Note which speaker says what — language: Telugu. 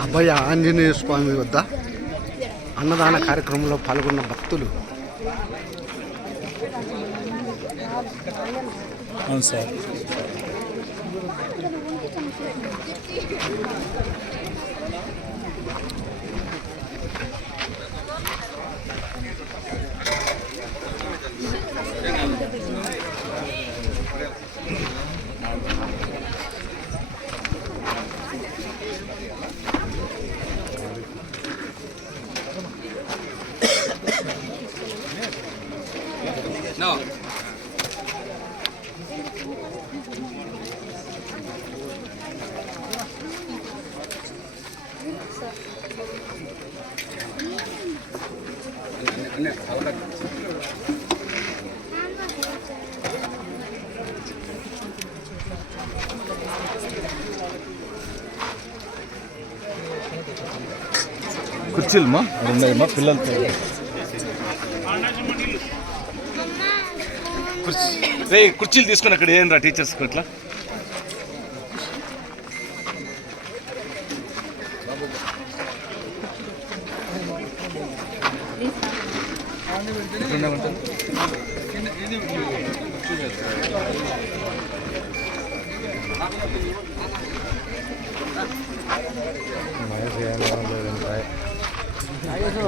Speaker 1: అభయ ఆంజనేయ స్వామి వద్ద అన్నదాన కార్యక్రమంలో పాల్గొన్న భక్తులు.
Speaker 2: అవును సార్. No. 안녕. కుర్చీలమ్మా? ఉన్నాయమ్మా పిల్లలతో. రే కుర్చీలు తీసుకుని అక్కడ ఏం రా టీచర్స్ ఇట్లా Mas. 就是